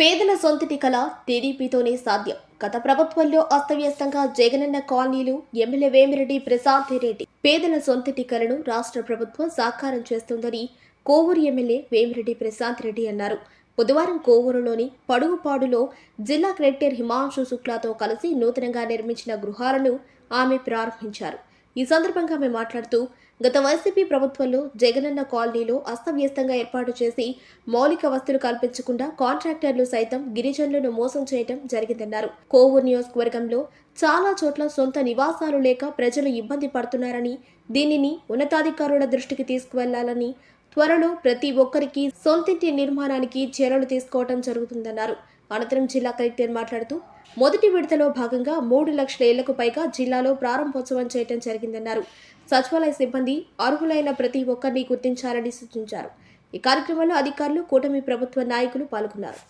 పేదల సొంతటి కళ టీడీపీతోనే సాధ్యం. గత ప్రభుత్వంలో అస్తవ్యస్తంగా జగనన్న కాలనీలు ఎమ్మెల్యే వేమిరెడ్డి ప్రశాంత్ రెడ్డి పేదల సొంతటి కళను రాష్ట్ర ప్రభుత్వం సాకారం చేస్తుందని కోవూరు ఎమ్మెల్యే వేమిరెడ్డి ప్రశాంత్ రెడ్డి అన్నారు. బుధవారం కోవూరులోని పడుగుపాడులో జిల్లా కలెక్టర్ హిమాంశు శుక్లాతో కలిసి నూతనంగా నిర్మించిన గృహాలను ఆమె ప్రారంభించారు. ఈ సందర్భంగా ఆమె మాట్లాడుతూ గత వైసీపీ ప్రభుత్వంలో జగనన్న కాలనీలో అస్తవ్యస్తంగా ఏర్పాటు చేసి మౌలిక వస్తువులు కల్పించకుండా కాంట్రాక్టర్లు సైతం గిరిజనులను మోసం చేయడం జరిగిందన్నారు. కోవూరు నియోజకవర్గంలో చాలా చోట్ల సొంత నివాసాలు లేక ప్రజలు ఇబ్బంది పడుతున్నారని దీనిని ఉన్నతాధికారుల దృష్టికి తీసుకువెళ్ళాలని త్వరలో ప్రతి ఒక్కరికి సొంతింటి నిర్మాణానికి చర్యలు తీసుకోవడం జరుగుతుందన్నారు. అనంతరం జిల్లా కలెక్టర్ మాట్లాడుతూ మొదటి విడతలో భాగంగా మూడు లక్షల ఏళ్ళకు పైగా జిల్లాలో ప్రారంభోత్సవం చేయడం జరిగిందన్నారు. సచివాలయ సిబ్బంది అర్హులైన ప్రతి ఒక్కరిని గుర్తించాలని సూచించారు. ఈ కార్యక్రమంలో అధికారులు కూటమి ప్రభుత్వ నాయకులు పాల్గొన్నారు.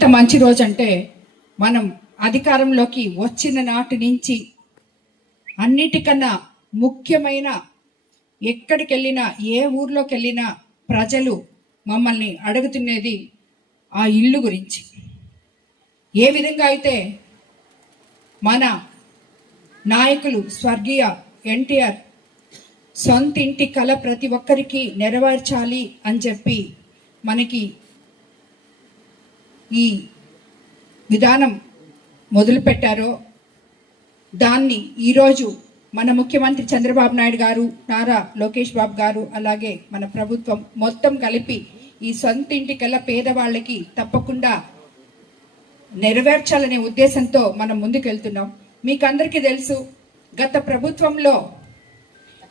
మంచి రోజు అంటే మనం అధికారంలోకి వచ్చిన నాటి నుంచి అన్నిటికన్నా ముఖ్యమైన ఎక్కడికి వెళ్ళినా ఏ ఊర్లోకి వెళ్ళినా ప్రజలు మమ్మల్ని అడుగుతున్నది ఆ ఇల్లు గురించి. ఏ విధంగా అయితే మన నాయకులు స్వర్గీయ ఎన్టీఆర్ సొంత ఇంటి కళ ప్రతి ఒక్కరికి నెరవేర్చాలి అని చెప్పి మనకి ఈ విధానం మొదలుపెట్టారో దాన్ని ఈరోజు మన ముఖ్యమంత్రి చంద్రబాబు నాయుడు గారు నారా లోకేష్ బాబు గారు అలాగే మన ప్రభుత్వం మొత్తం కలిపి ఈ సొంత ఇంటికల్లా పేదవాళ్ళకి తప్పకుండా నెరవేర్చాలనే ఉద్దేశంతో మనం ముందుకెళ్తున్నాం. మీకందరికీ తెలుసు గత ప్రభుత్వంలో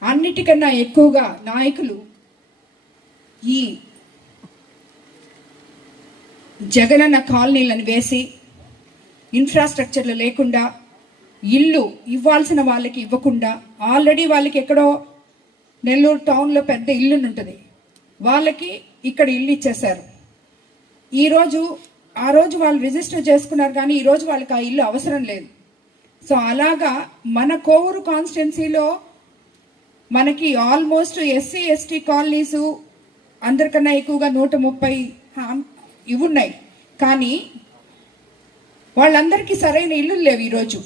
అన్నిటికన్నా ఎక్కువగా నాయకులు ఈ జగనన్న కాలనీలను వేసి ఇన్ఫ్రాస్ట్రక్చర్లు లేకుండా ఇల్లు ఇవ్వాల్సిన వాళ్ళకి ఇవ్వకుండా ఆల్రెడీ వాళ్ళకి ఎక్కడో నెల్లూరు టౌన్లో పెద్ద ఇల్లు ఉంటుంది వాళ్ళకి ఇక్కడ ఇల్లు ఇచ్చేశారు. ఈరోజు ఆ రోజు వాళ్ళు రిజిస్టర్ చేసుకున్నారు కానీ ఈరోజు వాళ్ళకి ఆ ఇల్లు అవసరం లేదు. సో అలాగా మన కోవూరు కాన్స్టిట్యున్సీలో మనకి ఆల్మోస్ట్ ఎస్సీ ఎస్టీ కాలనీసు అందరికన్నా ఎక్కువగా నూట ముప్పై హామ్- ఇవి ఉన్నాయి. కానీ వాళ్ళందరికీ సరైన ఇల్లు లేవు ఈరోజు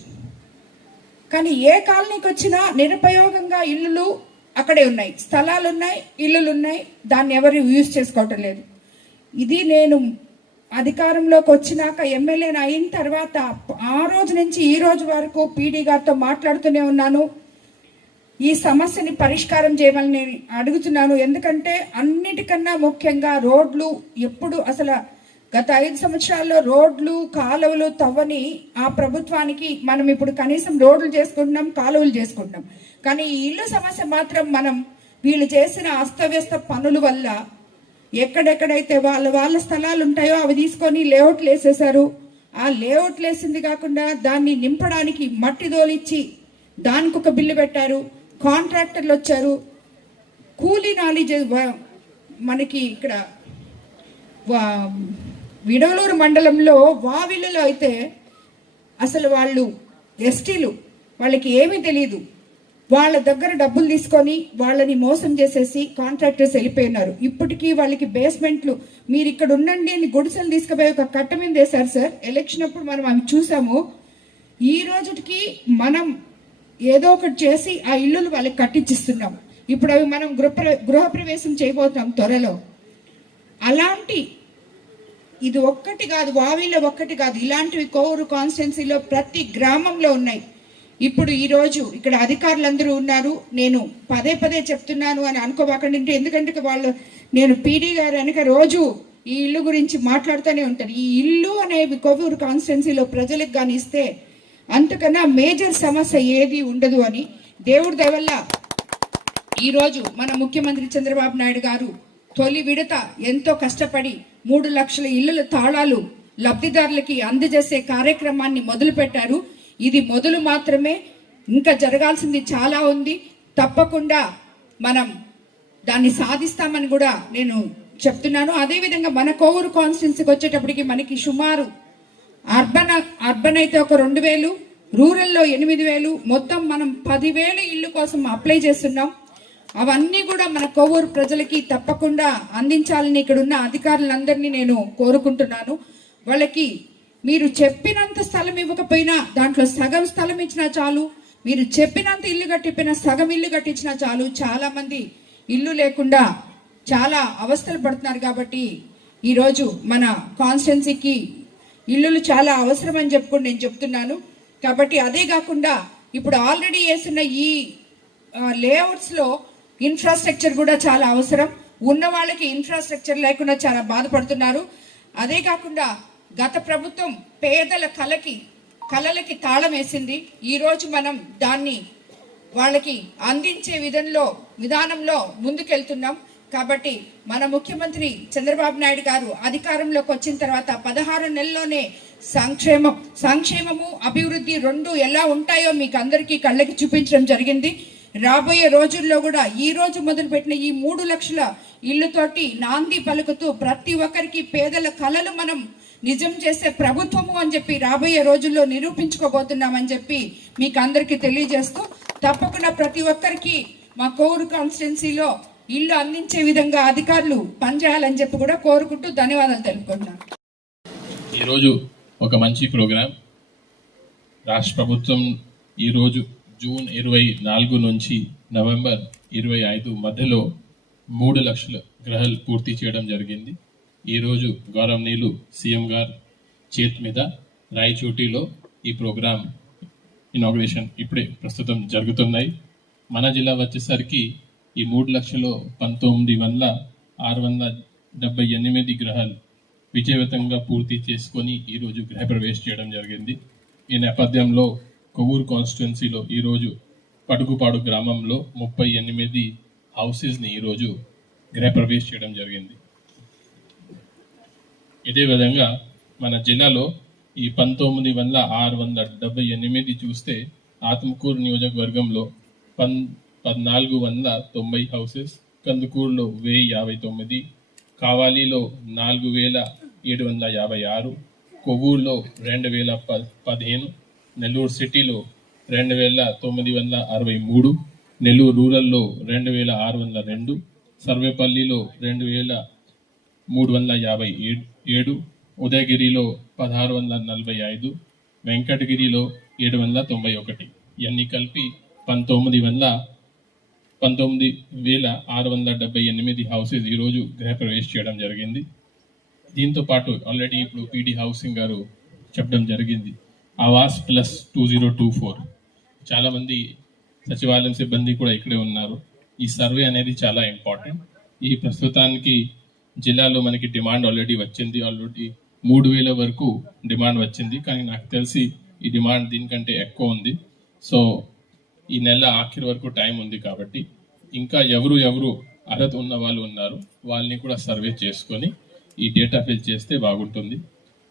కానీ ఏ కాలనీకి వచ్చినా నిరుపయోగంగా ఇల్లులు అక్కడే ఉన్నాయి. స్థలాలు ఉన్నాయి ఇల్లులు ఉన్నాయి. దాన్ని ఎవరు యూజ్ చేసుకోవటం లేదు. ఇది నేను అధికారంలోకి వచ్చినాక ఎమ్మెల్యేని అయిన తర్వాత ఆ రోజు నుంచి ఈ రోజు వరకు పీడీ గారితో మాట్లాడుతూనే ఉన్నాను. ఈ సమస్యని పరిష్కారం చేయమని నేను అడుగుతున్నాను. ఎందుకంటే అన్నిటికన్నా ముఖ్యంగా రోడ్లు ఎప్పుడు అసలు గత ఐదు సంవత్సరాల్లో రోడ్లు కాలువలు తవ్వని ఆ ప్రభుత్వానికి మనం ఇప్పుడు కనీసం రోడ్లు చేసుకుంటున్నాం కాలువలు చేసుకుంటున్నాం. కానీ ఈ ఇల్లు సమస్య మాత్రం మనం వీళ్ళు చేసిన అస్తవ్యస్త పనుల వల్ల ఎక్కడెక్కడైతే వాళ్ళ వాళ్ళ స్థలాలు ఉంటాయో అవి తీసుకొని లేఅవుట్లు వేసేశారు. ఆ లేఅవుట్లు వేసింది కాకుండా దాన్ని నింపడానికి మట్టి దోలిచ్చి దానికి ఒక బిల్లు పెట్టారు. కాంట్రాక్టర్లు వచ్చారు. కూలీ నాలెడ్జ్ మనకి ఇక్కడ వా- విడవలూరు మండలంలో వావిలలో అయితే అసలు వాళ్ళు ఎస్టీలు. వాళ్ళకి ఏమీ తెలియదు వాళ్ళ దగ్గర డబ్బులు తీసుకొని వాళ్ళని మోసం చేసేసి కాంట్రాక్టర్స్ వెళ్ళిపోయినారు. ఇప్పటికీ వాళ్ళకి బేస్మెంట్లు మీరు ఇక్కడ ఉండండి అని గుడిసెలు తీసుకుపోయి ఒక కట్ట మీద వేశారు సార్. ఎలక్షన్ అప్పుడు మనం అవి చూసాము. ఈ రోజుకి మనం ఏదో ఒకటి చేసి ఆ ఇల్లులు వాళ్ళకి కట్టించిస్తున్నాం ఇప్పుడు అవి మనం గృహ గృహప్రవేశం చేయబోతున్నాం త్వరలో. అలాంటి ఇది ఒక్కటి కాదు వావిలో ఒక్కటి కాదు. ఇలాంటివి కోవూరు కాన్స్టిట్యున్సీలో ప్రతి గ్రామంలో ఉన్నాయి. ఇప్పుడు ఈరోజు ఇక్కడ అధికారులందరూ ఉన్నారు. నేను పదే పదే చెప్తున్నాను అని అనుకోబాకండి. అంటే ఎందుకంటే వాళ్ళు నేను పీడీ గారు వెనక రోజు ఈ ఇల్లు గురించి మాట్లాడుతూనే ఉంటాను ఈ ఇల్లు అనేవి కోవూరు కాన్స్టిట్యున్సీలో ప్రజలకు కానీ ఇస్తే అంతకన్నా మేజర్ సమస్య ఏది ఉండదు అని దేవుడి దయవల్ల ఈరోజు మన ముఖ్యమంత్రి చంద్రబాబు నాయుడు గారు తొలి విడత ఎంతో కష్టపడి మూడు లక్షల ఇళ్ళల తాళాలు లబ్ధిదారులకి అందజేసే కార్యక్రమాన్ని మొదలుపెట్టారు. ఇది మొదలు మాత్రమే. ఇంకా జరగాల్సింది చాలా ఉంది. తప్పకుండా మనం దాన్ని సాధిస్తామని కూడా నేను చెప్తున్నాను. అదేవిధంగా మన కోవూరు కాన్స్టిట్యున్సీకి వచ్చేటప్పటికి మనకి సుమారు అర్బన్ అర్బన్ అయితే ఒక రెండు వేలు రూరల్లో ఎనిమిది వేలు మొత్తం మనం పదివేలు ఇల్లు కోసం అప్లై చేస్తున్నాం. అవన్నీ కూడా మన కొవ్వూరు ప్రజలకి తప్పకుండా అందించాలని ఇక్కడ ఉన్న అధికారులందరినీ నేను కోరుకుంటున్నాను. వాళ్ళకి మీరు చెప్పినంత స్థలం ఇవ్వకపోయినా దాంట్లో సగం స్థలం ఇచ్చినా చాలు. మీరు చెప్పినంత ఇల్లు కట్టిపోయినా సగం ఇల్లు కట్టించినా చాలు. చాలా మంది ఇల్లు లేకుండా చాలా అవస్థలు పడుతున్నారు కాబట్టి ఈరోజు మన కాన్స్టెన్సీకి ఇల్లులు చాలా అవసరం అని చెప్పుకుని నేను చెప్తున్నాను. కాబట్టి అదే కాకుండా ఇప్పుడు ఆల్రెడీ వేసిన ఈ లేఅవుట్స్లో ఇన్ఫ్రాస్ట్రక్చర్ కూడా చాలా అవసరం. ఉన్న వాళ్ళకి ఇన్ఫ్రాస్ట్రక్చర్ లేకుండా చాలా బాధపడుతున్నారు. అదే కాకుండా గత ప్రభుత్వం పేదల కలకి కలలకి తాళం వేసింది. ఈరోజు మనం దాన్ని వాళ్ళకి అందించే విధంలో విధానంలో ముందుకెళ్తున్నాం. కాబట్టి మన ముఖ్యమంత్రి చంద్రబాబు నాయుడు గారు అధికారంలోకి వచ్చిన తర్వాత పదహారు నెలల్లోనే సంక్షేమం సంక్షేమము అభివృద్ధి రెండు ఎలా ఉంటాయో మీకు అందరికీ కళ్ళకి చూపించడం జరిగింది. రాబోయే రోజుల్లో కూడా ఈ రోజు మొదలుపెట్టిన ఈ మూడు లక్షల ఇల్లుతోటి నాంది పలుకుతూ ప్రతి ఒక్కరికి పేదల కళలు మనం నిజం చేసే ప్రభుత్వము అని చెప్పి రాబోయే రోజుల్లో నిరూపించుకోబోతున్నామని చెప్పి మీకు అందరికీ తెలియజేస్తూ తప్పకుండా ప్రతి ఒక్కరికి మా కోరు కాన్స్టిట్యున్సీలో ఇల్లు అందించే విధంగా అధికారులు పనిచేయాలని చెప్పి కూడా కోరుకుంటూ ధన్యవాదాలు తెలుపుకుంటున్నాను. ఈరోజు ఒక మంచి ప్రోగ్రాం. రాష్ట్ర ప్రభుత్వం ఈరోజు జూన్ ఇరవై నాలుగు నుంచి నవంబర్ ఇరవై ఐదు మధ్యలో మూడు లక్షల గ్రహాలు పూర్తి చేయడం జరిగింది. ఈరోజు గౌరవనీయులు సీఎం గారు చేతి మీద రాయచోటిలో ఈ ప్రోగ్రాం ఇనాగ్రేషన్ ఇప్పుడే ప్రస్తుతం జరుగుతున్నాయి. మన జిల్లా వచ్చేసరికి ఈ మూడు లక్షలు పంతొమ్మిది వందల ఆరు వందల డెబ్బై ఎనిమిది గ్రహాలు విజయవంతంగా పూర్తి చేసుకొని ఈరోజు గృహప్రవేశ చేయడం జరిగింది. ఈ నేపథ్యంలో కొవ్వూరు కాన్స్టిట్యున్సీలో ఈరోజు పడుగుపాడు గ్రామంలో ముప్పై ఎనిమిది హౌసెస్ని ఈరోజు గృహప్రవేశ చేయడం జరిగింది. ఇదే విధంగా మన జిల్లాలో ఈ పంతొమ్మిది వందల ఆరు వందల డెబ్బై ఎనిమిది చూస్తే ఆత్మకూరు నియోజకవర్గంలో పన్ పద్నాలుగు వందల తొంభై హౌసెస్ కందుకూరులో వెయ్యి యాభై తొమ్మిది కావాలిలో నాలుగు వేల ఏడు వందల యాభై ఆరు కొవ్వూరులో రెండు వేల ప పదిహేను నెల్లూరు సిటీలో రెండు వేల తొమ్మిది వందల అరవై మూడు నెల్లూరు రూరల్లో రెండు వేల ఆరు వందల రెండు సర్వేపల్లిలో రెండు వేల మూడు వందల యాభై ఏడు ఏడు ఉదయగిరిలో పదహారు వందల నలభై ఐదు వెంకటగిరిలో ఏడు వందల తొంభై ఒకటి. ఇవన్నీ కలిపి పంతొమ్మిది వందల పంతొమ్మిది వేల ఆరు వందల డెబ్బై ఎనిమిది హౌసెస్ ఈరోజు గృహప్రవేశ చేయడం జరిగింది. దీంతో పాటు ఆల్రెడీ ఇప్పుడు పీడీ హౌసింగ్ గారు చెప్పడం జరిగింది. Awas plus two zero two four. చాలామంది సచివాలయం సిబ్బంది కూడా ఇక్కడే ఉన్నారు. ఈ సర్వే అనేది చాలా ఇంపార్టెంట్. ఈ ప్రస్తుతానికి జిల్లాలో మనకి డిమాండ్ ఆల్రెడీ వచ్చింది. ఆల్రెడీ మూడు వేల వరకు డిమాండ్ వచ్చింది. కానీ నాకు తెలిసి ఈ డిమాండ్ దీనికంటే ఎక్కువ ఉంది. సో ఈ నెల ఆఖరి వరకు టైం ఉంది కాబట్టి ఇంకా ఎవరు ఎవరు అర్హత ఉన్న వాళ్ళు ఉన్నారు వాళ్ళని కూడా సర్వే చేసుకొని ఈ డేటా ఫిల్ చేస్తే బాగుంటుంది.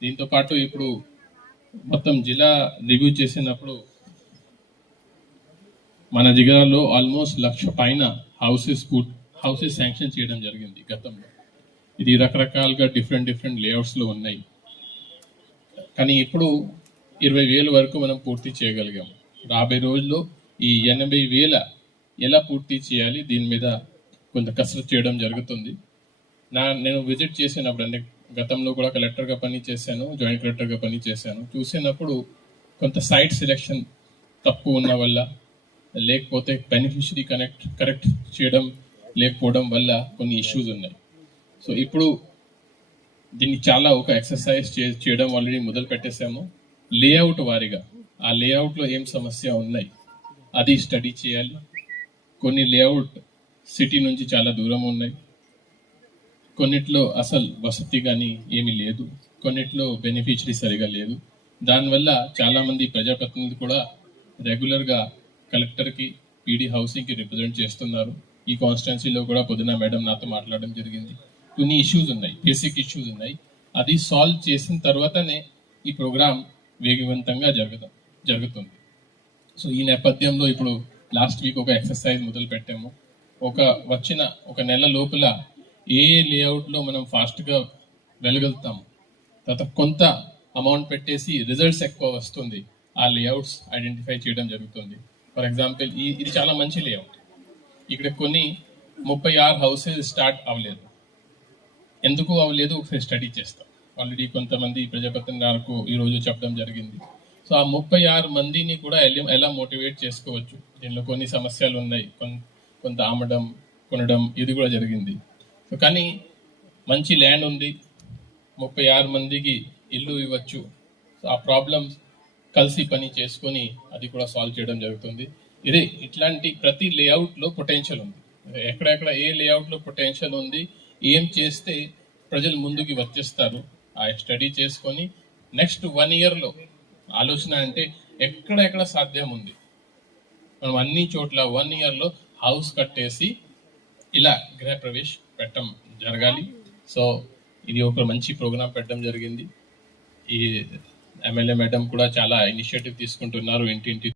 దీంతో పాటు ఇప్పుడు మొత్తం జిల్లా రివ్యూ చేసినప్పుడు మన జిల్లాలో ఆల్మోస్ట్ లక్ష పైన హౌసెస్ హౌసెస్ శాంక్షన్ చేయడం జరిగింది గతంలో. ఇది రకరకాలుగా డిఫరెంట్ డిఫరెంట్ లేఅవుట్స్లో ఉన్నాయి. కానీ ఇప్పుడు ఇరవై వేల వరకు మనం పూర్తి చేయగలిగాం. రాబోయే రోజుల్లో ఈ ఎనభై వేల ఎలా పూర్తి చేయాలి? దీని మీద కొంత కసరత్తు చేయడం జరుగుతుంది. నా నేను విజిట్ చేసినప్పుడు అంటే గతంలో కూడా కలెక్టర్గా పని చేశాను జాయింట్ కలెక్టర్గా పని చేశాను. చూసినప్పుడు కొంత సైట్ సెలెక్షన్ తప్పు ఉన్న వల్ల లేకపోతే బెనిఫిషరీ కనెక్ట్ కరెక్ట్ చేయడం లేకపోవడం వల్ల కొన్ని ఇష్యూస్ ఉన్నాయి. సో ఇప్పుడు దీన్ని చాలా ఒక ఎక్సర్సైజ్ చే- చేయడం ఆల్రెడీ మొదలు పెట్టేశాము. లేఅవుట్ వారీగా ఆ లేఅవుట్లో ఏం సమస్య ఉన్నాయి? అది స్టడీ చేయాలి. కొన్ని లేఅవుట్ సిటీ నుంచి చాలా దూరం ఉన్నాయి. కొన్నిట్లో అసలు వసతి కానీ ఏమీ లేదు. కొన్నిట్లో బెనిఫిషరీ సరిగా లేదు. దానివల్ల చాలామంది ప్రజాప్రతినిధులు కూడా రెగ్యులర్గా కలెక్టర్కి పీడీ హౌసింగ్కి రిప్రజెంట్ చేస్తున్నారు. ఈ కాన్స్టిట్యున్సీలో కూడా పొద్దున మేడం నాతో మాట్లాడడం జరిగింది. కొన్ని ఇష్యూస్ ఉన్నాయి బేసిక్ ఇష్యూస్ ఉన్నాయి. అది సాల్వ్ చేసిన తర్వాతనే ఈ ప్రోగ్రామ్ వేగవంతంగా జరుగుతా జరుగుతుంది. సో ఈ నేపథ్యంలో ఇప్పుడు లాస్ట్ వీక్ ఒక ఎక్సర్సైజ్ మొదలు పెట్టాము. ఒక వచ్చిన ఒక నెల లోపల ఏ ఏ లేఅవుట్లో మనం ఫాస్ట్గా వెళ్ళగలుగుతాము తర్వాత కొంత అమౌంట్ పెట్టేసి రిజల్ట్స్ ఎక్కువ వస్తుంది ఆ లేఅవుట్స్ ఐడెంటిఫై చేయడం జరుగుతుంది. ఫర్ ఎగ్జాంపుల్ ఈ ఇది చాలా మంచి లేఅవుట్ ఇక్కడ కొన్ని ముప్పై ఆరు హౌసెస్ స్టార్ట్ అవ్వలేదు. ఎందుకు అవ్వలేదు ఒకసారి స్టడీ చేస్తాం. ఆల్రెడీ కొంతమంది ప్రజాప్రతినిధులకు ఈరోజు చెప్పడం జరిగింది. సో ఆ ముప్పై ఆరు మందిని కూడా ఎలా ఎలా మోటివేట్ చేసుకోవచ్చు? దీనిలో కొన్ని సమస్యలు ఉన్నాయి. కొంత అమ్మడం కొనడం ఇది కూడా జరిగింది. సో కానీ మంచి ల్యాండ్ ఉంది. ముప్పై ఆరు మందికి ఇల్లు ఇవ్వచ్చు. సో ఆ ప్రాబ్లమ్స్ కలిసి పని చేసుకొని అది కూడా సాల్వ్ చేయడం జరుగుతుంది. ఇదే ఇట్లాంటి ప్రతి లేఅవుట్లో పొటెన్షియల్ ఉంది. ఎక్కడెక్కడ ఏ లేఅవుట్లో పొటెన్షియల్ ఉంది ఏం చేస్తే ప్రజలు ముందుకు వచ్చేస్తారు? ఆ స్టడీ చేసుకొని నెక్స్ట్ వన్ ఇయర్లో ఆలోచన అంటే ఎక్కడెక్కడ సాధ్యం ఉంది? మనం అన్ని చోట్ల వన్ ఇయర్లో హౌస్ కట్టేసి ఇలా గృహప్రవేశ్ పెట్టడం జరగాలి. సో ఇది ఒక మంచి ప్రోగ్రాం పెట్టడం జరిగింది. ఈ ఎమ్మెల్యే మేడం కూడా చాలా ఇనిషియేటివ్ తీసుకుంటున్నారు. ఇంటింటి